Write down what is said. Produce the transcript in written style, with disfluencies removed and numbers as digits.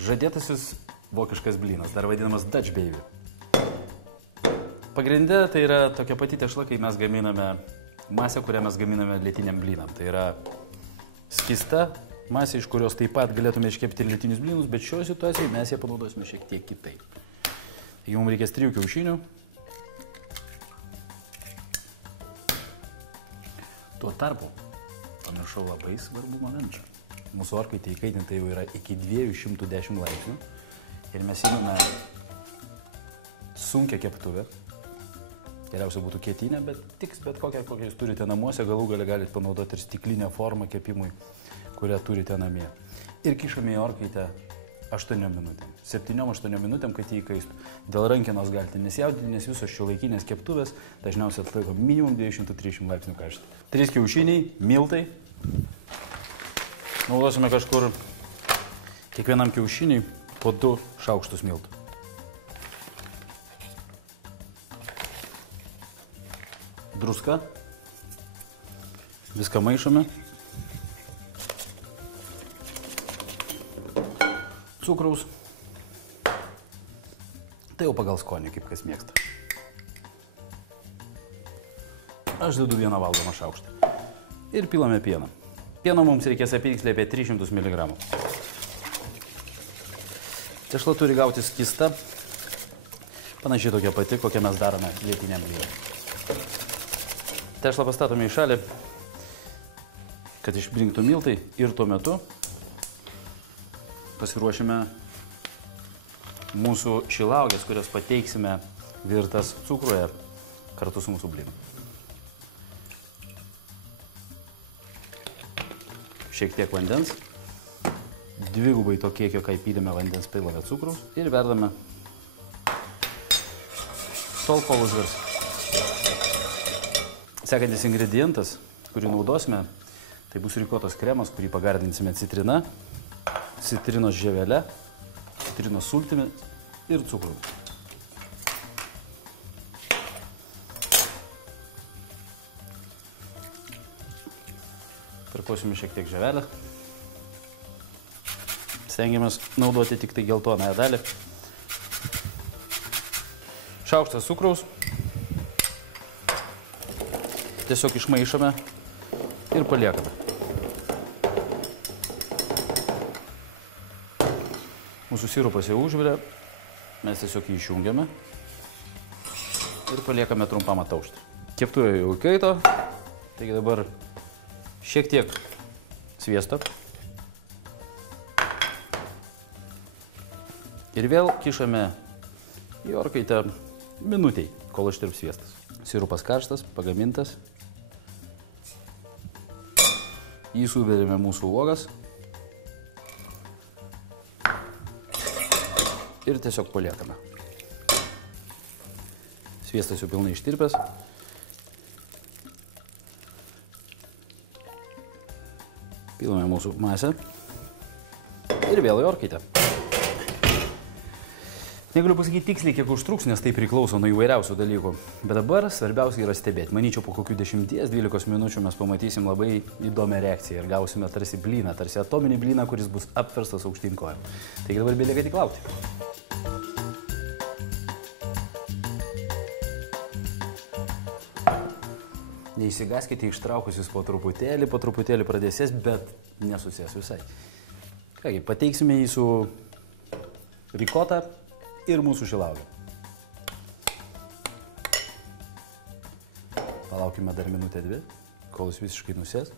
žadėtasis vokiškas blynas, dar vadinamas Dutch baby. Pagrinde tai yra tokia pati tešla, kai mes gaminame masę, kurią mes gaminame lietiniam blynam. Tai yra skista masė, iš kurios taip pat galėtume iškepti ir lietinius blynus, bet šioje situacijoje mes ją panaudosime šiek tiek kitaip. Taigi mums reikės 3 kiaušinių. Tuo tarpu pamiršau labai svarbų momentą. Mūsų orkaitė įkaitinta jau yra iki 210 laipsnių ir mes įmame sunkią keptuvę. Geriausia būtų kietinė, bet tiks bet kokią jūs turite namuose, galų gale galite panaudoti ir stiklinę formą kepimui, kurią turite namie. Ir kišame į orkaitę 8 minutėm. 7-8 minutėm, kad jį įkaistų. Dėl rankenos galite nesijaudinti, nes visos šiuolaikinės keptuvės dažniausiai atlaiko minimum 230 laipsnių karštį. 3 kiaušiniai, miltai. Naudosime kažkur kiekvienam kiaušiniui po 2 šaukštus miltų. Druska. Viską maišome. Cukraus. Tai jau pagal skonį, kaip kas mėgsta. Aš dedu 1 valgomą šaukštą. Ir pilame pieną. Pieno mums reikės apytiksliai apie 300 mg. Tešla turi gauti skista. Panašiai tokia pati, kokią mes darome lietiniam blynui. Tešlą pastatome į šalį, kad išbrinktų miltai ir tuo metu pasiruošime mūsų šilauoges, kurias pateiksime virtas cukruje kartu su mūsų blynu. Šiek tiek vandens, 2 to kiekio, kai pylėme vandens, pilame cukraus ir verdame tol, kol užvirs. Sekantis ingredientas, kurį naudosime, tai bus rikotos kremas, kurį pagardinsime citrina, citrinos žievele, citrinos sultimi ir cukrumi. Prikosime šiek tiek žievelę. Stengiamės naudoti tik tai geltonąją dalį. Šaukštas cukraus. Tiesiog išmaišome ir paliekame. Mūsų sirupas jau užvirė, mes tiesiog jį išjungiame ir paliekame trumpam ataušti. Keptuvė jau įkaito, taigi dabar šiek tiek sviesto. Ir vėl kišame į orkaitę minutei, kol ištirps sviestas. Sirupas karštas, pagamintas. Jį suberiame mūsų uogas ir tiesiog paliekame. Sviestas jau pilnai ištirpęs. Pilame mūsų masę ir vėl į orkaitę. Negaliu pasakyti tiksliai, kiek užtruks, nes tai priklauso nuo įvairiausių dalykų. Bet dabar svarbiausia yra stebėti. Manyčiau, po kokių 10-12 minučių mes pamatysim labai įdomią reakciją ir gausime tarsi blyną, tarsi atominį blyną, kuris bus apverstas aukštyn kojom. Taigi dabar belieka tik laukti. Neįsigaskite ištraukusius po truputėlį pradėsės, bet nesusės visai. Kągi, pateiksime jį su rikota ir mūsų šilauogė. Palaukime dar minutę 2, kol jis visiškai nusės.